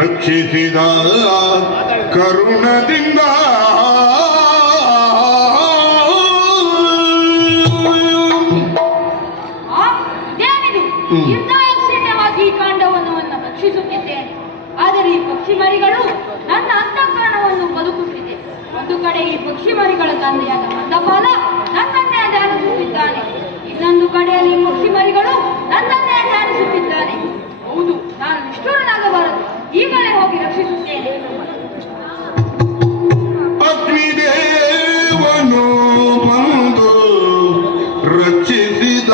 ರಕ್ಷಿಸಿದ ಕರುಣದಿಂದ ನಿರ್ದಾಕ್ಷಿಣ್ಯವಾಗಿ ಈ ಕಾಂಡವನ್ನು ರಕ್ಷಿಸುತ್ತಿದ್ದೇನೆ. ಆದರೆ ಈ ಪಕ್ಷಿ ಮರಿಗಳು ನನ್ನ ಅಂತಃಕರಣವನ್ನು ಬದುಕುತ್ತಿದೆ. ಒಂದು ಕಡೆ ಈ ಪಕ್ಷಿ ಮರಿಗಳ ತಂದೆಯಾದ ಮಂದಪಾಲ ನನ್ನನ್ನೇ ಧ್ಯಾನಿಸುತ್ತಿದ್ದಾನೆ, ಇನ್ನೊಂದು ಕಡೆಯಲ್ಲಿ ಈ ಪಕ್ಷಿ ಮರಿಗಳು ನನ್ನನ್ನೇ ಧ್ಯಾನಿಸುತ್ತಿದ್ದಾನೆ. ಹೌದು, ನಾನು ನಿಷ್ಠುರನಾಗಬಾರದು. ಈಗಲೇ ಹೋಗಿ ರಕ್ಷಿಸುತ್ತೇನೆ. ಅಗ್ನಿದೇವನು ಬಂದು ರಕ್ಷಿಸಿದ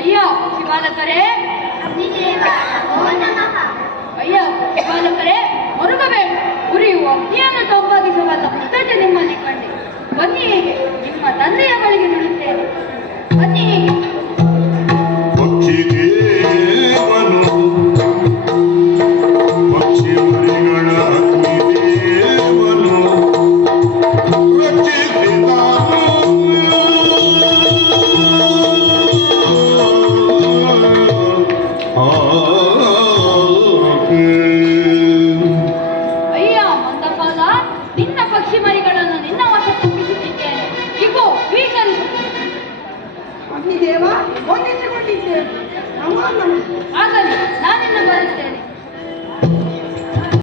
ಅಯ್ಯ ಶಿವಾಲಕರೇ, ಅಯ್ಯ ಶಿವಾಲಕರೇ, ಮರುಗಬೇಡ. ಉರಿಯುವ ಅಗ್ನಿಯನ್ನು ತಂಪಾಗಿಸಬಲ್ಲ ಪುಸ್ತಕ ನಿಮ್ಮಲ್ಲಿ ಕಂಡೆ. ಬನ್ನಿ, ಹೇಗೆ ನಿಮ್ಮ ತಂದೆಯ ಬಳಿಗೆ ಬಿಡುತ್ತೇನೆ. ಬನ್ನಿ, ಹೇಗೆ ಪಕ್ಷಿದೇವನು ಪಕ್ಷಿ ಮರಿಗಳ ಅಗ್ನಿದೇವನು ರಕ್ಷಿಸಿದ ಅಯ್ಯ ಮಂದಪಾಲ, ನಿನ್ನ ಪಕ್ಷಿ ಮರಿಗಳನ್ನು ನಿನ್ನ ವಶಕ್ಕೊಪ್ಪಿಸುತ್ತಿದ್ದೇನೆ. ಇಗೋ, ಸ್ವೀಕರಿಸು. ಅಗ್ನಿದೇವ ವಂದಿಸಿಕೊಂಡಿದ್ದೇನೆ. ಆಗಲಿ, ನಾನಿನ್ನು ಬರುತ್ತೇನೆ.